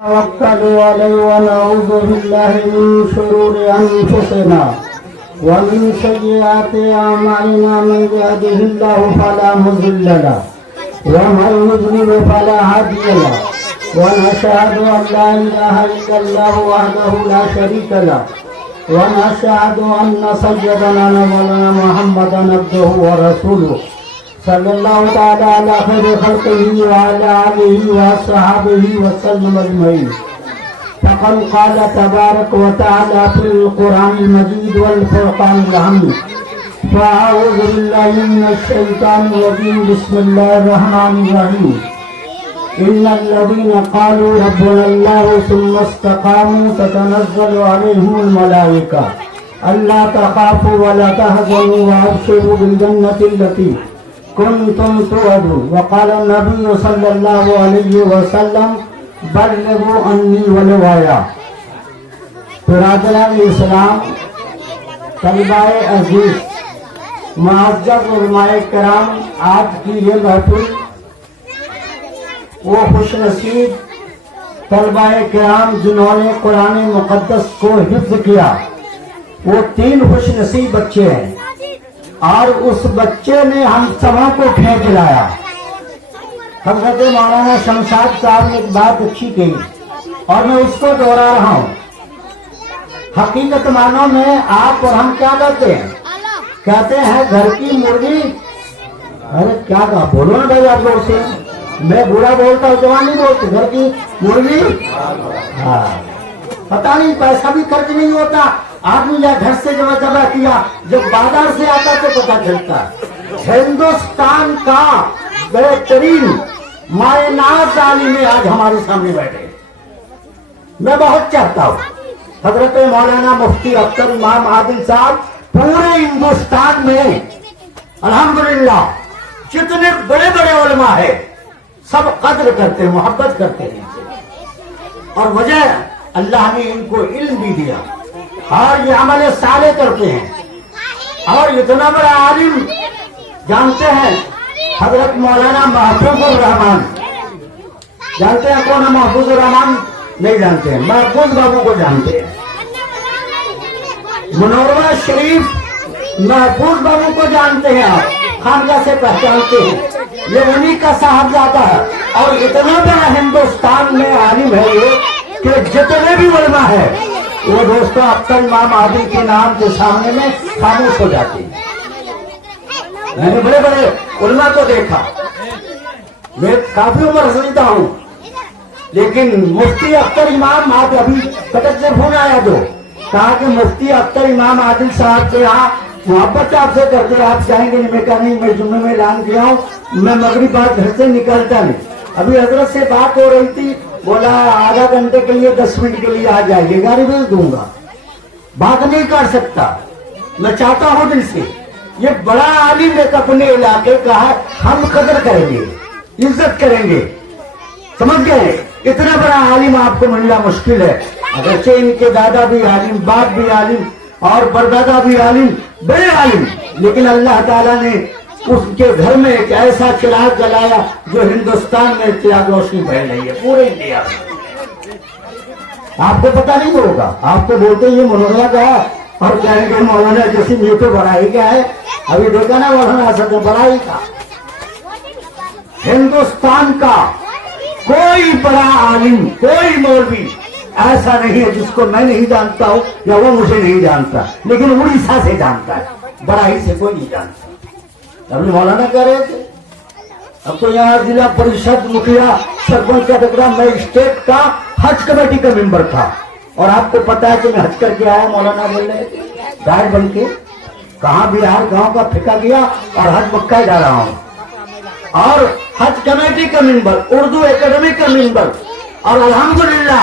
توكلوا عليه ونعوذ بالله من شرور أنفسنا ومن سيئات أعمالنا من يهده الله فلا مضل له ومن يضلل فلا هادي له ونشهد أن لا إله إلا الله وحده لا شريك له ونشهد أن سيدنا نبينا محمدا عبده ورسوله صلی اللہ تعالی علی خیر خلقہ وعلی آلہ وصحبہ وسلم اجمعین فقد قال تبارک وتعالی فی القرآن المجید والفرقان الحمید فاعوذ باللہ من الشیطان الرجیم بسم اللہ الرحمن الرحیم ان الذین قالوا ربنا اللہ ثم استقاموا تتنزل علیہم الملائکہ الا تخافوا ولا تحزنوا وابشروا بالجنة التي كنتم توعدون وقال النبي صلى الله عليه وسلم بلغوا عني ولو آیا. برادران اسلام، طلباء عزیز، معزز علماء کرام، آج کی یہ محفل وہ خوش نصیب طلباء کرام جنہوں نے قرآن مقدس کو حفظ کیا، وہ 3 خوش نصیب بچے ہیں، اور اس بچے نے ہم سبوں کو کھینچ لایا. حضرت مولانا شمشاد صاحب نے ایک بات اچھی کہی اور میں اس کو دوہرا رہا ہوں. حقیقت معنوں میں آپ اور ہم کیا کہتے ہیں گھر کی مرغی. ارے کیا کہا بولو نا بھائی آپ لوگ سے، میں برا بولتا ہوں جوان نہیں بولتے. گھر کی مرغی، ہاں پتہ نہیں پیسہ بھی خرچ نہیں ہوتا. آدمی یا گھر سے جمع کیا، جب بازار سے آتا تو پتہ چلتا. ہندوستان کا بہترین مائناز عالم آج ہمارے سامنے بیٹھے. میں بہت چاہتا ہوں حضرت مولانا مفتی اختر امام عادل صاحب پورے ہندوستان میں الحمدللہ جتنے بڑے بڑے علماء ہیں سب قدر کرتے ہیں، محبت کرتے ہیں. اور وجہ اللہ نے ان کو علم بھی دیا اور یہ عمل صالح کرتے ہیں. اور اتنا بڑا عالم جانتے ہیں حضرت مولانا محفوظ الرحمان، جانتے ہیں کون ہے محفوظ الرحمان؟ نہیں جانتے ہیں. محفوظ بابو کو جانتے ہیں. منورہ شریف محفوظ بابو کو جانتے ہیں، آپ خانقاہ سے پہچانتے ہیں. یہ انہی کا صاحبزادہ ہے اور اتنا بڑا ہندوستان میں عالم ہے یہ کہ جتنے بھی علماء ہیں وہ دوستوں اختر امام عادل کے نام کے سامنے میں خاموش ہو جاتی ہیں. میں نے بڑے بڑے علماء کو دیکھا، میں کافی عمر سمجھتا ہوں، لیکن مفتی اختر امام عادل ابھی کٹک سے فون آیا تو کہا کہ مفتی اختر امام عادل صاحب سے یہاں محبت آپ سے کرتے آپ جائیں گے. میں کہا نہیں، میں جمعے میں اعلان کیا ہوں میں مغرب بعد گھر سے نکلتا نہیں. ابھی حضرت سے بات ہو رہی تھی، بولا آدھا گھنٹے کے لیے 10 منٹ کے لیے آ جائیے، گاڑی بھیج دوں گا. بات نہیں کر سکتا. میں چاہتا ہوں دل سے یہ بڑا عالم ایک اپنے علاقے کا ہے، ہم قدر کریں گے، عزت کریں گے. سمجھ گئے؟ اتنا بڑا عالم آپ کو ملنا مشکل ہے. اگرچہ ان کے دادا بھی عالم، باپ بھی عالم اور پردادا بھی عالم، بڑے عالم، لیکن اللہ تعالیٰ نے اس کے گھر میں ایک ایسا چراغ جلایا جو ہندوستان میں چراغ روشنی پھیل رہی ہے پورے انڈیا میں. آپ کو پتہ نہیں ہوگا، آپ کو بولتے یہ منورہ کا ہے اور کہیں گے مولانا جیسی یہ تو بڑائی کا ہے. ابھی دیکھا نا مولانا اسد بڑائی کا. ہندوستان کا کوئی بڑا عالم، کوئی مولوی ایسا نہیں ہے جس کو میں نہیں جانتا ہوں یا وہ مجھے نہیں جانتا، لیکن اڑیسہ سے جانتا ہے، بڑائی سے کوئی نہیں جانتا. ابھی مولانا کہہ رہے تھے اب تو یہاں ضلع پریشد مکھیا سرپنچ کا ٹکرا، میں اسٹیٹ کا حج کمیٹی کا ممبر تھا. اور آپ کو پتا ہے کہ میں حج کر کے آیا. مولانا بول رہے تھے گائیڈ بن کے کہاں بہار گاؤں کا پھکا گیا اور حج مکہ جا رہا ہوں، اور حج کمیٹی کا ممبر، اردو اکیڈمی کا ممبر. اور الحمدللہ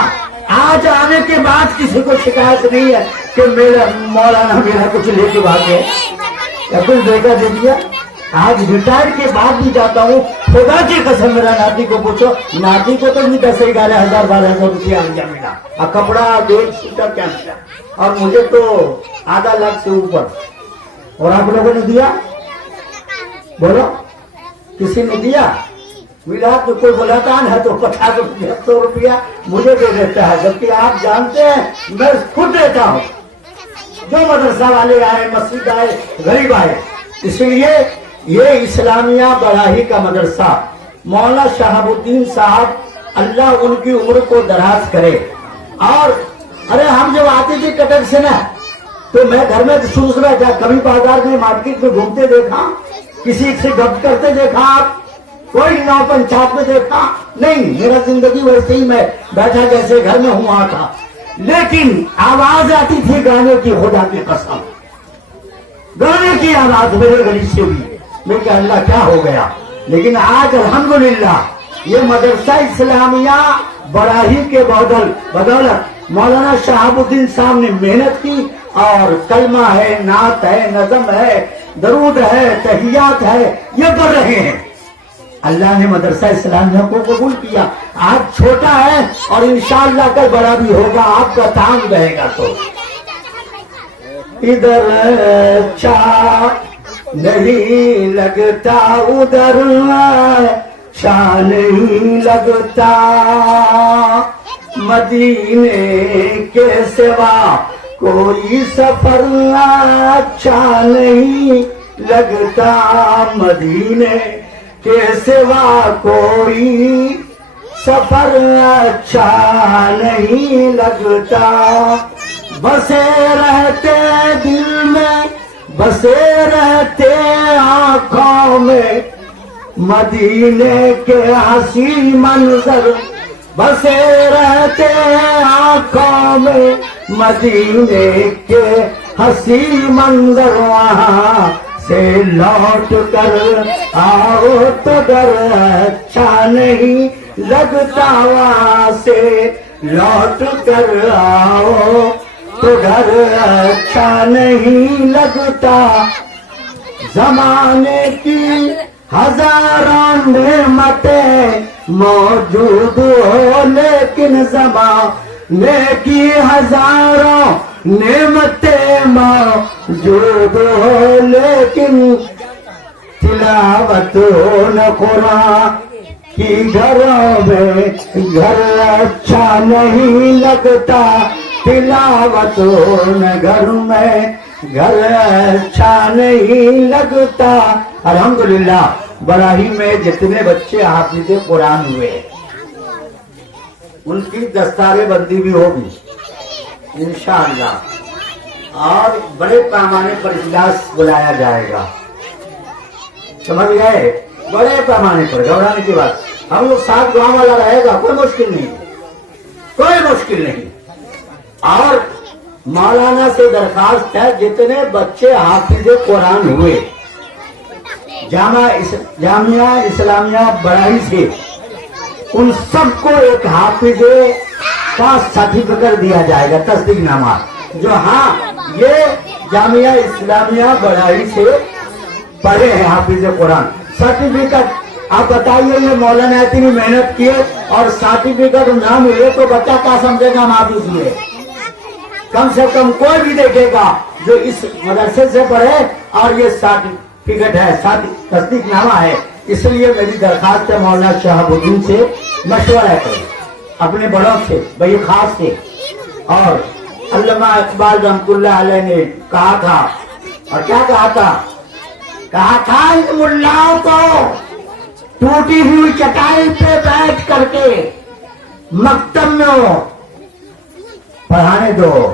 آج آنے کے بعد کسی کو شکایت نہیں ہے کہ میرا مولانا میرا کچھ لے کے بھاگے یا کچھ دیکھا دے دیا. آج ریٹائر کے بعد بھی جاتا ہوں، خدا کی قسم میرا ناتی کو پوچھو، ناتی کو تو نہیں 10,000 12,000 روپیہ انجام ملا، اور کپڑا بیگ سوٹا کیا ملا، اور مجھے تو آدھا لاکھ سے اوپر. اور آپ لوگوں نے دیا؟ بولو کسی نے دیا؟ میلاد میں کوئی بلاتا ہے تو 50 روپیہ 100 روپیہ مجھے دے دیتا ہے، جبکہ آپ جانتے ہیں میں خود دیتا ہوں. جو مدرسہ والے آئے، مسجد آئے، غریب آئے. اس لیے یہ اسلامیہ بڑاہی کا مدرسہ مولانا شہاب الدین صاحب اللہ ان کی عمر کو دراز کرے. اور ارے ہم جب آتے تھے کٹک سے نا تو میں گھر میں سوچ رہا تھا، کبھی بازار میں مارکیٹ میں گھومتے دیکھا، کسی سے گپ کرتے دیکھا، آپ کوئی نو پنچایت میں دیکھا نہیں. میرا زندگی ویسے ہی میں بیٹھا جیسے گھر میں ہوا تھا، لیکن آواز آتی تھی گانے کی، خدا کی قسم گانے کی آواز میرے گلی سے بھی. میں کہ اللہ کیا ہو گیا. لیکن آج الحمدللہ یہ مدرسہ اسلامیہ بڑاہی کے بدولت مولانا شہاب الدین صاحب نے محنت کی، اور کلمہ ہے، نعت ہے، نظم ہے، درود ہے، تحیات ہے، یہ پڑھ رہے ہیں. اللہ نے مدرسہ اسلامیہ کو قبول کیا. آج چھوٹا ہے اور انشاءاللہ کل بڑا بھی ہوگا، آپ کا تاج رہے گا. تو ادھر اچھا نہیں لگتا، ادھر اچھا نہیں لگتا، مدینے کے سوا کوئی سفر اچھا نہیں لگتا، مدینے کے سوا کوئی سفر اچھا نہیں لگتا. بسے رہتے دل میں، بسے رہتے آنکھوں میں، مدینے کے حسین منظر، بسے رہتے آنکھوں میں، مدینے کے حسین منظر. وہاں سے لوٹ کر آؤ تو گھر اچھا نہیں لگتا، وہاں سے لوٹ کر آؤ تو گھر اچھا نہیں لگتا. زمانے کی ہزاروں نعمتیں موجود ہو، لیکن زمانے کی ہزاروں نعمتیں موجود ہو، لیکن تلاوت نہ قرآن کی گھروں میں گھر اچھا نہیں لگتا، تلاوت نہ گھر میں گھر اچھا نہیں لگتا. الحمدللہ بڑاہی میں جتنے بچے حافظ قرآن ہوئے ان کی دستار بندی بھی ہوگی انشاءاللہ، اور بڑے پیمانے پر اجلاس بلایا جائے گا. سمجھ گئے؟ بڑے پیمانے پر، گھبرانے کی بات. ہم لوگ ساتھ گاؤں والا رہے گا، کوئی مشکل نہیں، کوئی مشکل نہیں. اور مولانا سے درخواست ہے جتنے بچے حافظ قرآن ہوئے جامعہ اسلامیہ بڑاہی سے، ان سب کو ایک حافظ کا سرٹیفکیٹ دیا جائے گا، تصدیق نامہ، جو ہاں یہ جامعہ اسلامیہ بڑاہی سے پڑھے ہیں حافظ قرآن. سرٹیفکیٹ آپ بتائیے، یہ مولانا اتنی محنت کیے اور سرٹیفکیٹ نہ ملے تو بچہ کیا سمجھے گا ہم حافظ ہوئے. کم سے کم کوئی بھی دیکھے گا جو اس مدرسے سے پڑھے اور یہ سرٹیفکیٹ ہے، تصدیق نامہ ہے. اس لیے میری درخواست ہے مولانا شہاب الدین سے مشورہ کریں، اپنے بڑوں سے، بھائی خاص سے. اور علامہ اقبال رحمۃ اللہ علیہ نے کہا تھا، اور کیا کہا تھا ان ملاؤں کو ٹوٹی ہوئی چٹائی پہ بیٹھ کر کے مکتب میں پڑھانے دو،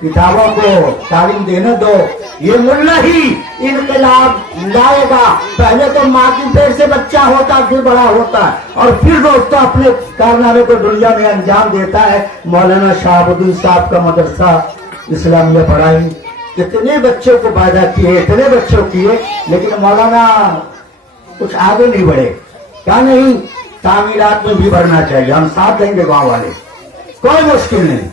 کتابوں کو تعلیم دینے دو. یہ ملا ہی انقلاب لائے گا. پہلے تو ماں کی پیٹ سے بچہ ہوتا، پھر بڑا ہوتا ہے، اور پھر دوستوں اپنے کارنامے کو دنیا میں انجام دیتا ہے. مولانا شہاب الدین صاحب کا مدرسہ اسلامیہ بڑاہی اتنے بچوں کو پیدا کیے، اتنے بچوں کیے، لیکن مولانا کچھ آگے نہیں بڑھے. کیا نہیں، تعمیرات میں بھی بڑھنا چاہیے، ہم ساتھ دیں گے گاؤں والے، کوئی مشکل نہیں.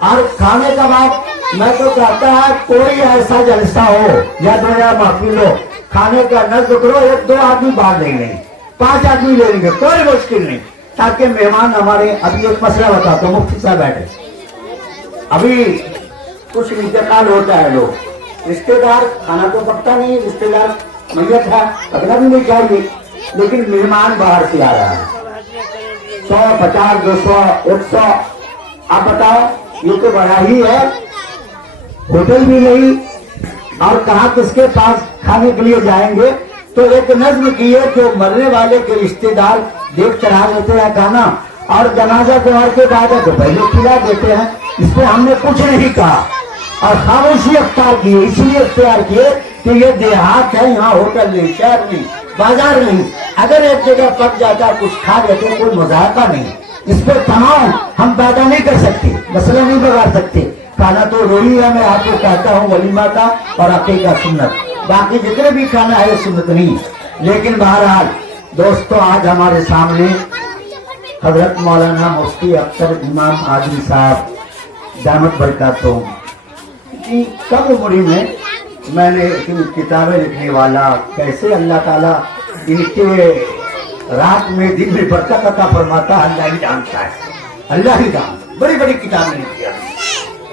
اور کھانے کا بعد میں تو کہتا ہے کوئی ایسا جلسہ ہو یا دو یا محفل ہو، کھانے کا نظر کرو، 1-2 آدمی بانٹ لیں گے، 5 آدمی لے لیں گے، کوئی مشکل نہیں. تاکہ مہمان ہمارے، ابھی ایک مسئلہ بتاتا ہوں، مفتی صاحب بیٹھے، ابھی کچھ انتقال ہوتا ہے، لوگ رشتے دار، کھانا تو پکتا نہیں، رشتے دار میت ہے، پکنا بھی نہیں چاہیے. لیکن مہمان باہر سے آ رہا ہے 100 50 200 100. آپ بتاؤ یہ تو بڑا ہی ہے, ہوٹل بھی نہیں اور کہاں کس کے پاس کھانے کے لیے جائیں گے. تو ایک نظم کی ہے جو مرنے والے کے رشتے دار دیکھ چڑھا لیتے ہیں کھانا اور جنازہ دیوار کے بعد تو پہلے کھلا دیتے ہیں. اس پہ ہم نے کچھ نہیں کہا اور خاموشی اختیار کی, اس لیے اختیار کیے کہ یہ دیہات ہے, یہاں ہوٹل نہیں, شہر نہیں, بازار نہیں. اگر ایک جگہ پک جاتا کچھ کھا لیتے کوئی مذاکرہ نہیں. اس پہ تناؤ ہم پیدا نہیں کر سکتے, مسئلہ نہیں بگاڑ سکتے. کھانا تو روئی ہے, میں آپ کو کہتا ہوں ولیمہ کا اور عقیقہ سنت, باقی جتنے بھی کھانا ہے سنت نہیں. لیکن بہرحال دوستو آج ہمارے سامنے حضرت مولانا مفتی اختر امام عادل صاحب دامت برکاتہم کی کم عمری میں نے کتابیں لکھنے والا, کیسے اللہ تعالیٰ ان کے رات میں دن میں برکت عطا فرماتا اللہ ہی جانتا ہے, اللہ ہی جانتا. بڑی بڑی کتابیں لکھی,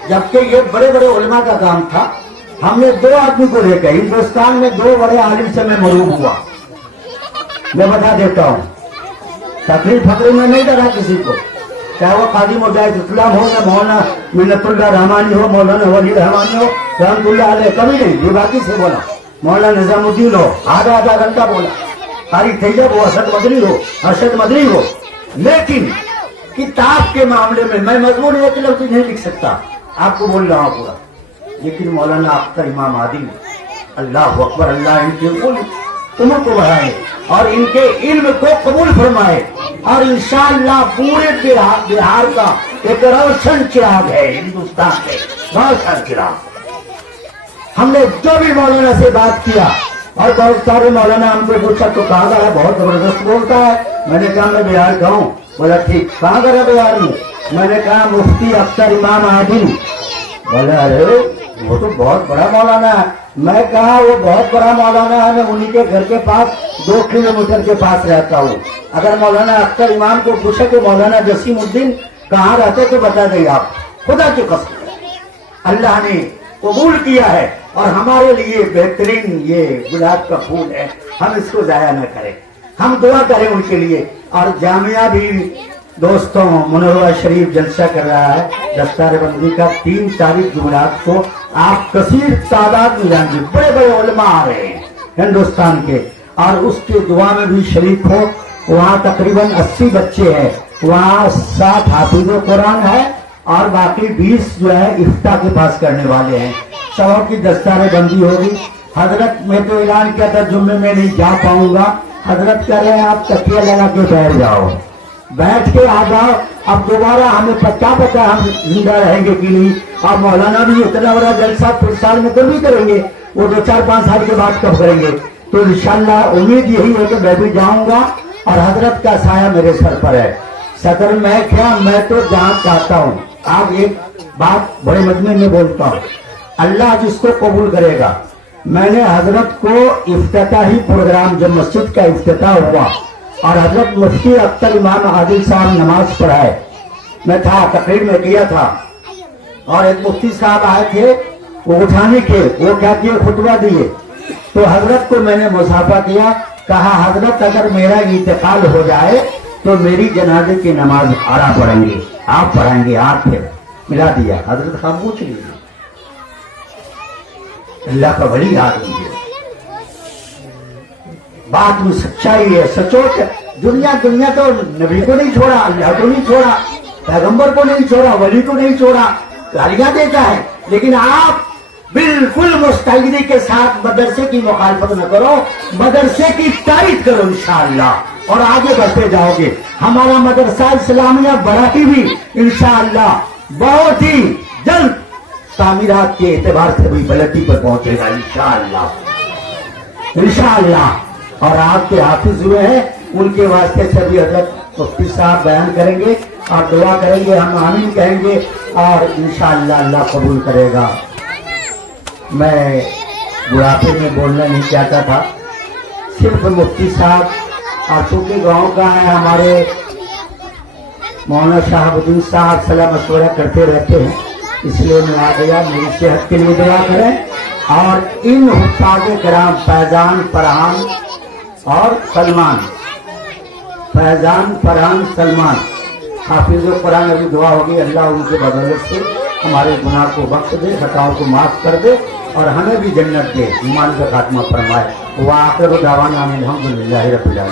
جبکہ یہ بڑے بڑے علماء کا کام تھا. ہم نے 2 آدمی کو دیکھا ہندوستان میں, 2 بڑے عالم سے میں مروب ہوا. میں بتا دیتا ہوں, تقریر فقری میں نہیں ڈرا کسی کو, چاہے وہ قاضی مجاہد اسلام ہو یا مولانا منت اللہ رحمانی ہو, مولانا ولی رحمانی ہو رحمت اللہ علیہ, کبھی نہیں. یہ باقی سے بولا مولانا نظام الدین ہو, آدھا گھنٹہ بولا. قاری طیب ہو, ارشد مدنی ہو. لیکن کتاب کے معاملے میں میں مضمون ایک لفظ نہیں لکھ سکتا, آپ کو بول رہا ہوں پورا. لیکن مولانا اختر امام عادل, اللہ اکبر, اللہ ان کی عمر کو بڑھائے اور ان کے علم کو قبول فرمائے, اور انشاءاللہ پورے بہار کا ایک روشن چراغ ہے, ہندوستان کے روشن چراغ. ہم نے جو بھی مولانا سے بات کیا اور بہت سارے مولانا ہم کو پوچھا تو کہاں کا ہے, بہت زبردست بولتا ہے. میں نے کہا میں بہار کا ہوں. بولا ٹھیک, کہاں کا ہے بہار میں؟ میں نے کہا مفتی اختر امام عادل. بولا ارے وہ تو بہت بڑا مولانا ہے. میں کہا وہ بہت بڑا مولانا ہے, میں انہی کے گھر کے پاس 2 کلومیٹر کے پاس رہتا ہوں. اگر مولانا اختر امام کو پوچھے کہ مولانا جسیم الدین کہاں رہتے تو بتا دیں آپ. خدا کی قسم اللہ نے قبول کیا ہے اور ہمارے لیے بہترین یہ گلاب کا پھول ہے, ہم اس کو ضائع نہ کریں, ہم دعا کریں ان کے لیے. اور جامعہ بھی دوستوں منورہ شریف جلسہ کر رہا ہے دستار بندی کا 3 تاریخ جمعرات کو. آپ کثیر تعداد میں جائیں گے, بڑے بڑے علماء آ رہے ہیں ہندوستان کے, اور اس کے دعا میں بھی شریک ہو. وہاں تقریباً 80 بچے ہیں, وہاں 60 حافظ قرآن ہے اور باقی 20 جو ہے افتاء کے پاس کرنے والے ہیں. سب کی دستار بندی ہوگی. حضرت میں تو اعلان کیا تھا جمعے میں نہیں جا پاؤں گا, حضرت کہہ رہے ہیں آپ تکیہ لگا کے بیٹھ جاؤ, بیٹھ کے آ جاؤ. اب دوبارہ ہمیں کیا پتا ہم زندہ رہیں گے کہ نہیں. اور مولانا بھی اتنا بڑا جلسہ پھر سال میں تو نہیں کریں گے, وہ 2-4-5 سال کے بعد کب کریں گے. تو انشاءاللہ امید یہی ہے کہ میں بھی جاؤں گا اور حضرت کا سایہ میرے سر پر ہے. صدر میں کیا, میں تو جہاں چاہتا ہوں. آپ ایک بات بڑے مجمع میں بولتا ہوں, اللہ جس کو قبول کرے گا. میں نے حضرت کو افتتاحی پروگرام جب مسجد کا افتتاح ہوا اور حضرت مفتی اختر امام عادل صاحب نماز پڑھائے, میں تھا تقریر میں کیا تھا, اور ایک مفتی صاحب آئے تھے وہ اٹھانے کے, وہ کیا کیے خطبہ دیے. تو حضرت کو میں نے مصافحہ کیا, کہا حضرت اگر میرا انتقال ہو جائے تو میری جنازے کی نماز آرا پڑھیں گے, آپ پڑھائیں گے. آپ پھر ملا دیا. حضرت خاموش لیجیے, اللہ کا بڑی آدمی ہے, بات میں سچائی ہے, سچوٹ. دنیا تو نبی کو نہیں چھوڑا, اللہ کو نہیں چھوڑا, پیغمبر کو نہیں چھوڑا, ولی کو نہیں چھوڑا, گالیاں دیتا ہے. لیکن آپ بالکل مستعدی کے ساتھ مدرسے کی مخالفت نہ کرو, مدرسے کی تائید کرو انشاءاللہ, اور آگے بڑھتے جاؤ گے. ہمارا مدرسہ اسلامیہ بڑھائی بھی انشاءاللہ بہت ہی جلد تعمیرات کے اعتبار سے بھی بلندی پر پہنچے گا انشاءاللہ, انشاءاللہ. اور آپ کے حافظ ہوئے ہیں, ان کے واسطے سے بھی حضرت مفتی صاحب بیان کریں گے اور دعا کریں گے, ہم آمین کہیں گے, اور انشاءاللہ اللہ قبول کرے گا. میں بڑھاپے میں بولنا نہیں چاہتا تھا, صرف مفتی صاحب اور چونکہ گاؤں کا ہے, ہمارے مولانا شہاب الدین صاحب صلاح مشورہ کرتے رہتے ہیں, اس لیے میں آ گیا. میری صحت کے لیے دعا کریں, اور ان حفاظ کرام فیضان فرحان اور سلمان فیضان فرحان سلمان حافظ قرآن. ابھی دعا ہوگی اللہ ان کے بدولت سے ہمارے گناہ کو بخش دے, خطاؤں کو معاف کر دے اور ہمیں بھی جنت دے, ایمان کا خاتمہ فرمائے. وآخر دعوانا الحمدللہ رب العالمین.